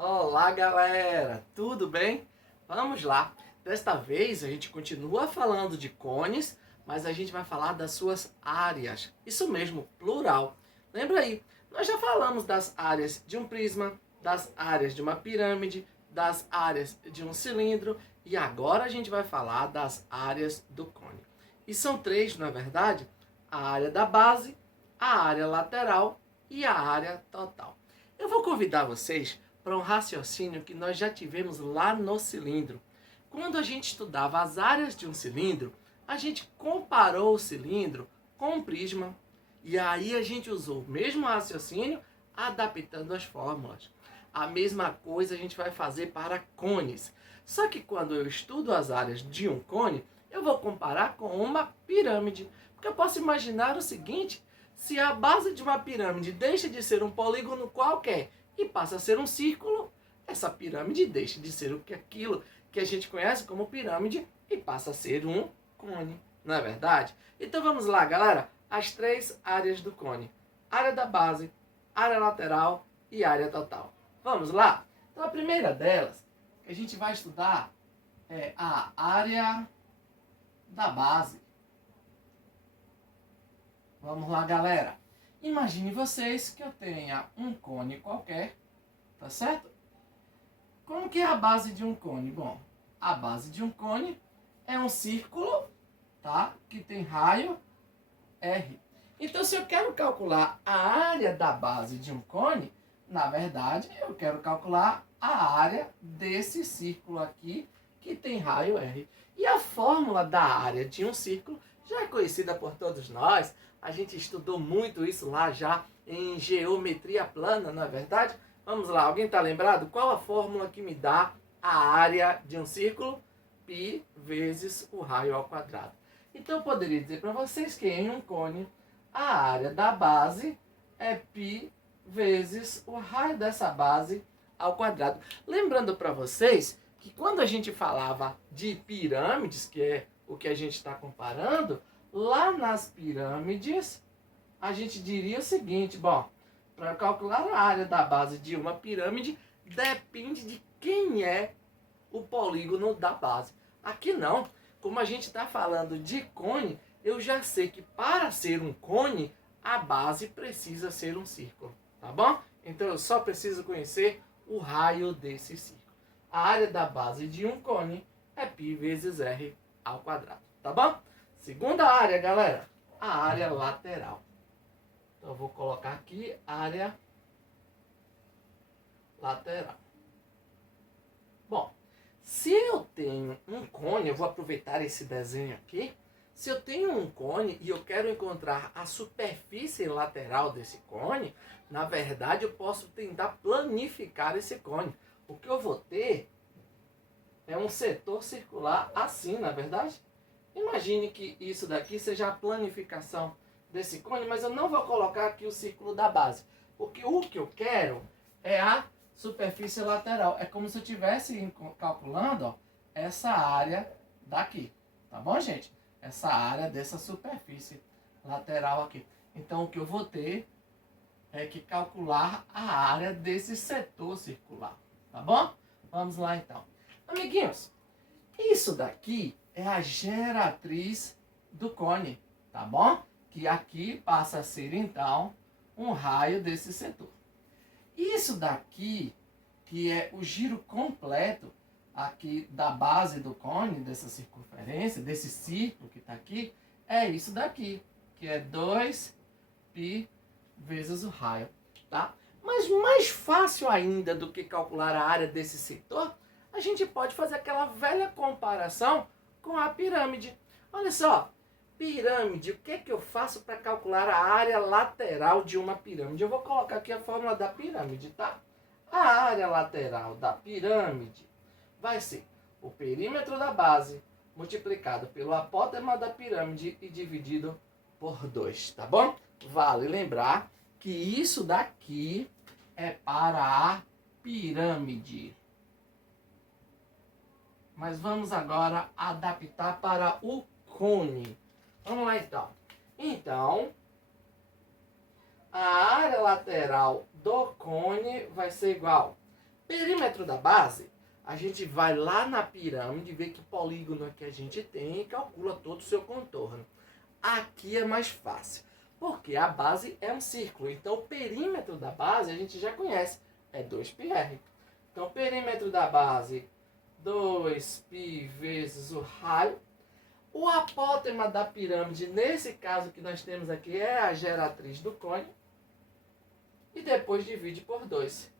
Olá, galera! Tudo bem? Vamos lá! Desta vez a gente continua falando de cones, mas a gente vai falar das suas áreas. Isso mesmo, plural. Lembra aí, nós já falamos das áreas de um prisma, das áreas de uma pirâmide, das áreas de um cilindro e agora a gente vai falar das áreas do cone. E são três, na verdade: a área da base, a área lateral e a área total. Eu vou convidar vocês para um raciocínio que nós já tivemos lá no cilindro. Quando a gente estudava as áreas de um cilindro, a gente comparou o cilindro com um prisma. E aí a gente usou o mesmo raciocínio adaptando as fórmulas. A mesma coisa a gente vai fazer para cones. Só que quando eu estudo as áreas de um cone, eu vou comparar com uma pirâmide. Porque eu posso imaginar o seguinte: se a base de uma pirâmide deixa de ser um polígono qualquer e passa a ser um círculo, essa pirâmide deixa de ser aquilo que a gente conhece como pirâmide e passa a ser um cone, não é verdade? Então vamos lá, galera, as três áreas do cone: área da base, área lateral e área total. Vamos lá? Então a primeira delas que a gente vai estudar é a área da base. Vamos lá, galera. Imagine vocês que eu tenha um cone qualquer, tá certo? Como que é a base de um cone? Bom, a base de um cone é um círculo, tá? Que tem raio R. Então, se eu quero calcular a área da base de um cone, na verdade, eu quero calcular a área desse círculo aqui, que tem raio R. E a fórmula da área de um círculo já é conhecida por todos nós. A gente estudou muito isso lá já em geometria plana, não é verdade? Vamos lá, alguém está lembrado? Qual a fórmula que me dá a área de um círculo? Π vezes o raio ao quadrado. Então eu poderia dizer para vocês que em um cone a área da base é π vezes o raio dessa base ao quadrado. Lembrando para vocês que quando a gente falava de pirâmides, que é o que a gente está comparando, lá nas pirâmides a gente diria o seguinte: bom, para calcular a área da base de uma pirâmide depende de quem é o polígono da base. Aqui não. Como a gente está falando de cone, eu já sei que para ser um cone, a base precisa ser um círculo, tá bom? Então eu só preciso conhecer o raio desse círculo. A área da base de um cone é π vezes r ao quadrado, tá bom? Segunda área, galera, a área lateral. Então eu vou colocar aqui área lateral. Bom, se eu tenho um cone, eu vou aproveitar esse desenho aqui. Se eu tenho um cone e eu quero encontrar a superfície lateral desse cone, na verdade eu posso tentar planificar esse cone. O que eu vou ter é um setor circular assim, na verdade? Imagine que isso daqui seja a planificação desse cone, mas eu não vou colocar aqui o círculo da base, porque o que eu quero é a superfície lateral. É como se eu estivesse calculando, ó, essa área daqui, tá bom, gente? Essa área dessa superfície lateral aqui. Então o que eu vou ter é que calcular a área desse setor circular, tá bom? Vamos lá então. Amiguinhos, isso daqui é a geratriz do cone, tá bom? Que aqui passa a ser então um raio desse setor. Isso daqui, que é o giro completo aqui da base do cone, dessa circunferência, desse círculo que está aqui, é isso daqui, que é 2π vezes o raio, tá? Mas mais fácil ainda do que calcular a área desse setor, a gente pode fazer aquela velha comparação com a pirâmide. Olha só, pirâmide, o que é que eu faço para calcular a área lateral de uma pirâmide? Eu vou colocar aqui a fórmula da pirâmide, tá? A área lateral da pirâmide vai ser o perímetro da base multiplicado pelo apótema da pirâmide e dividido por 2, tá bom? Vale lembrar que isso daqui é para a pirâmide. Mas vamos agora adaptar para o cone. Vamos lá então. Então, a área lateral do cone vai ser igual Perímetro da base, a gente vai lá na pirâmide, vê que polígono é que a gente tem e calcula todo o seu contorno. Aqui é mais fácil, porque a base é um círculo. Então, o perímetro da base a gente já conhece, é 2πr. Então, o perímetro da base, 2π vezes o raio. O apótema da pirâmide, nesse caso que nós temos aqui, é a geratriz do cone. E depois divide por 2.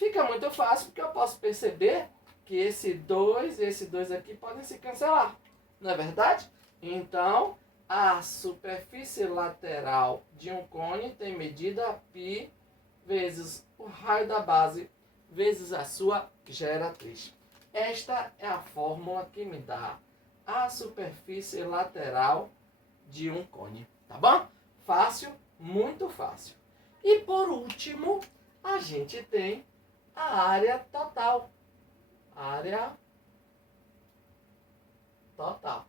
Fica muito fácil, porque eu posso perceber que esse 2 e esse 2 aqui podem se cancelar. Não é verdade? Então, a superfície lateral de um cone tem medida π vezes o raio da base vezes a sua geratriz. Esta é a fórmula que me dá a superfície lateral de um cone. Tá bom? Fácil, muito fácil. E por último, a gente tem a área total. Área total.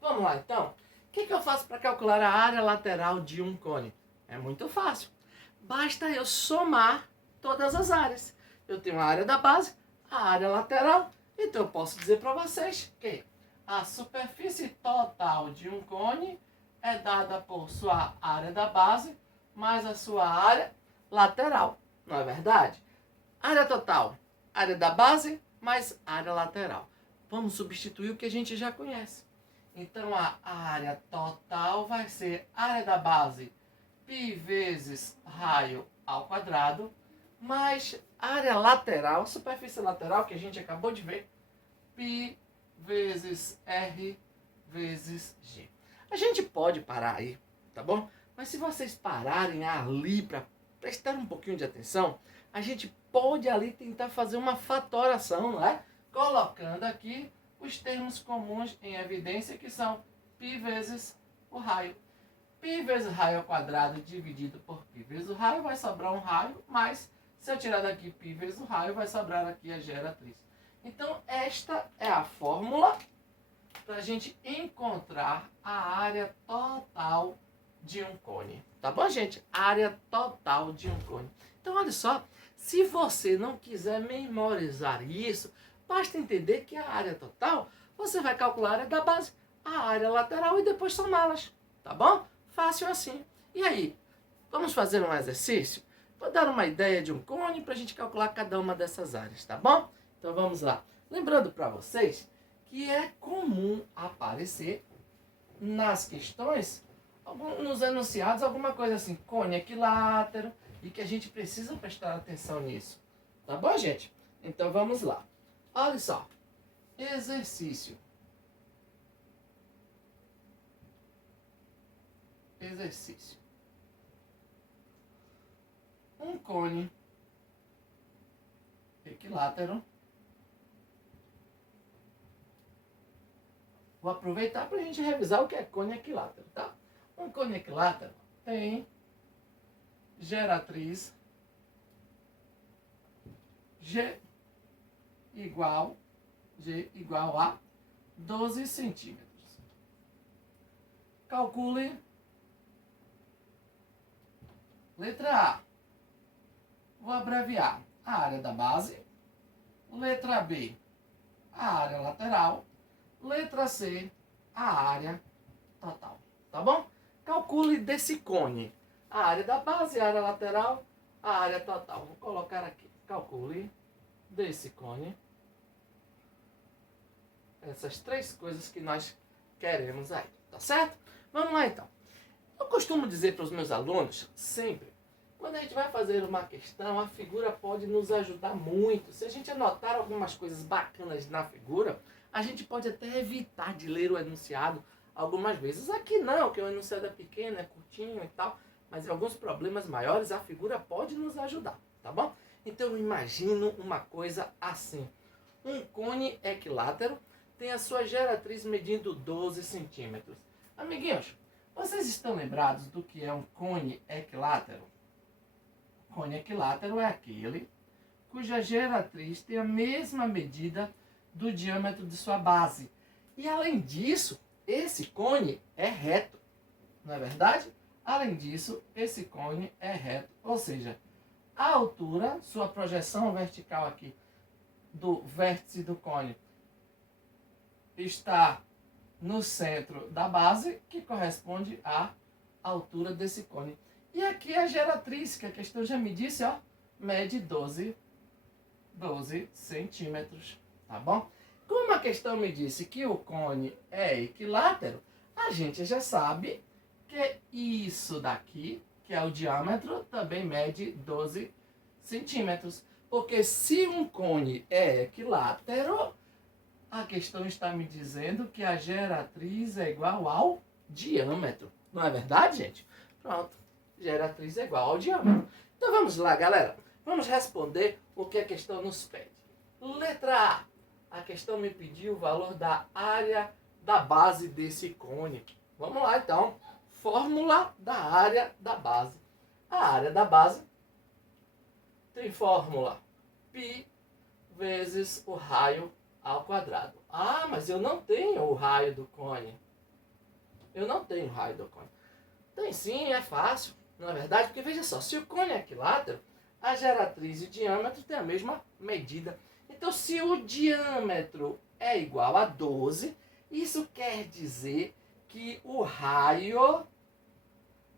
Vamos lá então? O que eu faço para calcular a área lateral de um cone? É muito fácil. Basta eu somar todas as áreas. Eu tenho a área da base, a área lateral. Então eu posso dizer para vocês que a superfície total de um cone é dada por sua área da base mais a sua área lateral. Não é verdade? Área total, área da base mais área lateral. Vamos substituir o que a gente já conhece. Então, a área total vai ser área da base π vezes raio ao quadrado, mais área lateral, superfície lateral, que a gente acabou de ver, π vezes r vezes g. A gente pode parar aí, tá bom? Mas se vocês pararem ali para prestar um pouquinho de atenção, a gente pode ali tentar fazer uma fatoração, não é? Colocando aqui os termos comuns em evidência, que são π vezes o raio. Π vezes raio ao quadrado dividido por π vezes o raio, vai sobrar um raio, mas se eu tirar daqui π vezes o raio, vai sobrar aqui a geratriz. Então, esta é a fórmula para a gente encontrar a área total de um cone. Tá bom, gente? Área total de um cone. Então, olha só, se você não quiser memorizar isso, basta entender que a área total, você vai calcular a área da base, a área lateral e depois somá-las. Tá bom? Fácil assim. E aí, vamos fazer um exercício? Vou dar uma ideia de um cone para a gente calcular cada uma dessas áreas, tá bom? Então vamos lá. Lembrando para vocês que é comum aparecer nas questões, nos enunciados, alguma coisa assim, cone equilátero, e que a gente precisa prestar atenção nisso. Tá bom, gente? Então vamos lá. Olha só. Exercício. Exercício. Um cone equilátero. Vou aproveitar para a gente revisar o que é cone equilátero, tá? Um cone equilátero tem geratriz G igual a 12 centímetros. Calcule. Letra A. Vou abreviar a área da base. Letra B, a área lateral. Letra C, a área total. Tá bom? Calcule desse cone a área da base, a área lateral, a área total. Vou colocar aqui. Calcule desse cone essas três coisas que nós queremos aí. Tá certo? Vamos lá então. Eu costumo dizer para os meus alunos, sempre, quando a gente vai fazer uma questão, a figura pode nos ajudar muito. Se a gente anotar algumas coisas bacanas na figura, a gente pode até evitar de ler o enunciado algumas vezes. Aqui não, que o enunciado é pequeno, é curtinho e tal, mas em alguns problemas maiores a figura pode nos ajudar, tá bom? Então eu imagino uma coisa assim. Um cone equilátero tem a sua geratriz medindo 12 centímetros. Amiguinhos, vocês estão lembrados do que é um cone equilátero? Cone equilátero é aquele cuja geratriz tem a mesma medida do diâmetro de sua base. E além disso, esse cone é reto. Não é verdade? Além disso, esse cone é reto. Ou seja, A altura, sua projeção vertical aqui, do vértice do cone, está no centro da base, que corresponde à altura desse cone. E aqui a geratriz, que a questão já me disse, ó, mede 12 centímetros, tá bom? Como a questão me disse que o cone é equilátero, a gente já sabe que isso daqui, que é o diâmetro, também mede 12 centímetros. Porque se um cone é equilátero, a questão está me dizendo que a geratriz é igual ao diâmetro. Não é verdade, gente? Pronto. Geratriz é igual ao diâmetro. Então vamos lá, galera. Vamos responder o que a questão nos pede. Letra A. A questão me pediu o valor da área da base desse cone. Vamos lá, então. Fórmula da área da base. A área da base tem fórmula π vezes o raio ao quadrado. Ah, mas eu não tenho o raio do cone. Eu não tenho o raio do cone. Tem sim, é fácil. Não é verdade? Porque veja só, se o cone é equilátero, a geratriz e o diâmetro têm a mesma medida. Então, se o diâmetro é igual a 12, isso quer dizer que o raio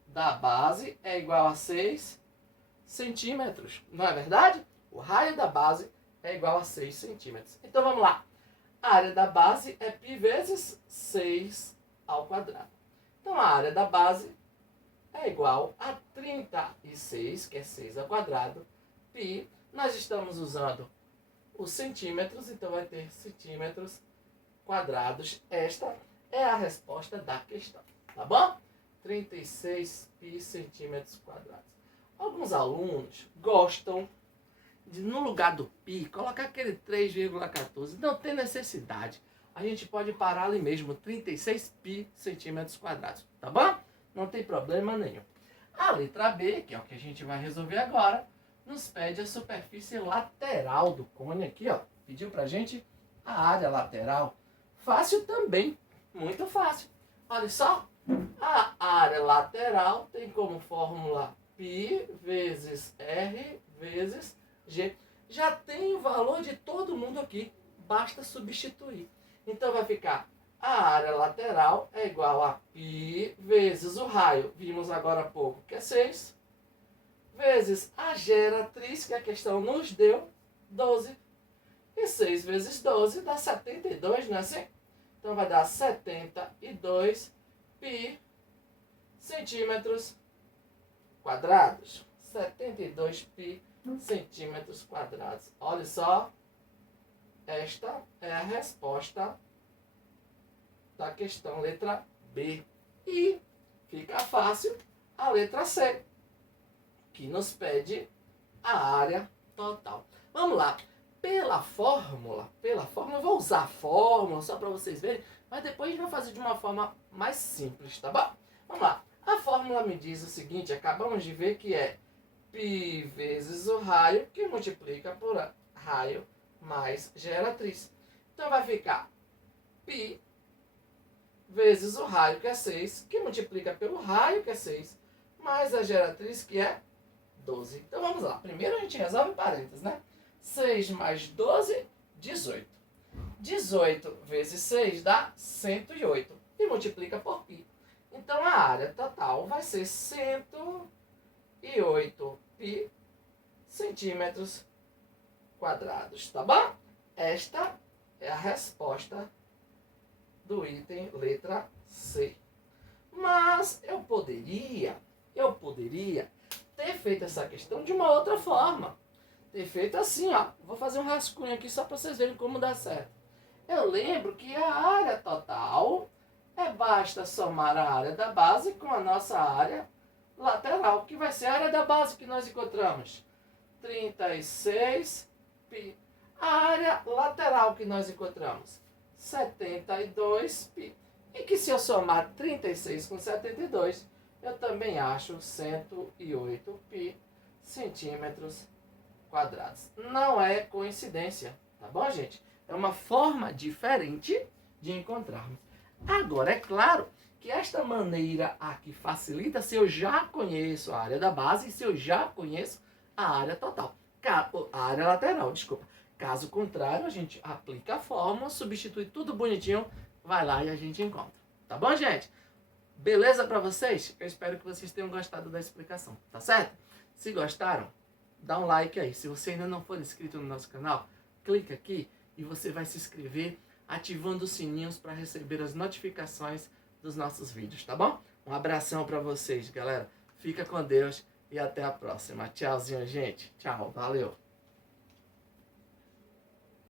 da base é igual a 6 centímetros. Não é verdade? O raio da base é igual a 6 centímetros. Então, vamos lá. A área da base é π vezes 6 ao quadrado. Então, a área da base é igual a 36, que é 6 ao quadrado, π. Nós estamos usando os centímetros, então vai ter centímetros quadrados. Esta é a resposta da questão, tá bom? 36 π centímetros quadrados. Alguns alunos gostam de, no lugar do π, colocar aquele 3,14. Não tem necessidade. A gente pode parar ali mesmo, 36 π centímetros quadrados, tá bom? Não tem problema nenhum. A letra B, que é o que a gente vai resolver agora, nos pede a superfície lateral do cone aqui, ó. Pediu pra gente a área lateral. Fácil também, muito fácil. Olha só, a área lateral tem como fórmula π vezes R vezes G. Já tem o valor de todo mundo aqui, basta substituir. Então vai ficar a área lateral é igual a π vezes o raio, vimos agora há pouco, que é 6, vezes a geratriz, que a questão nos deu, 12. E 6 vezes 12 dá 72, não é assim? Então vai dar 72 π centímetros quadrados. 72 π centímetros quadrados. Olha só, esta é a resposta da questão letra B. E fica fácil a letra C, que nos pede a área total. Vamos lá. Pela fórmula, eu vou usar a fórmula só para vocês verem, mas depois a gente vai fazer de uma forma mais simples, tá bom? Vamos lá. A fórmula me diz o seguinte, acabamos de ver que é π vezes o raio, que multiplica por raio mais geratriz. Então vai ficar π vezes o raio, que é 6, que multiplica pelo raio, que é 6, mais a geratriz, que é 12. Então vamos lá. Primeiro a gente resolve parênteses, né? 6 mais 12, 18. 18 vezes 6 dá 108. E multiplica por π. Então a área total vai ser 108 π centímetros quadrados, tá bom? Esta é a resposta do item letra C. Mas eu poderia ter feito essa questão de uma outra forma. Ter feito assim, ó. Vou fazer um rascunho aqui só para vocês verem como dá certo. Eu lembro que a área total basta somar a área da base com a nossa área lateral, que vai ser a área da base que nós encontramos. 36 π. A área lateral que nós encontramos. 72 π. E que se eu somar 36 com 72, eu também acho 108 π centímetros quadrados. Não é coincidência, tá bom, gente? É uma forma diferente de encontrarmos. Agora, é claro que esta maneira aqui facilita se eu já conheço a área da base e se eu já conheço a área total. A área lateral, desculpa. Caso contrário, a gente aplica a fórmula, substitui tudo bonitinho, vai lá e a gente encontra. Tá bom, gente? Beleza pra vocês? Eu espero que vocês tenham gostado da explicação, tá certo? Se gostaram, dá um like aí. Se você ainda não for inscrito no nosso canal, clica aqui e você vai se inscrever ativando os sininhos para receber as notificações dos nossos vídeos, tá bom? Um abração pra vocês, galera. Fica com Deus e até a próxima. Tchauzinho, gente. Tchau, valeu.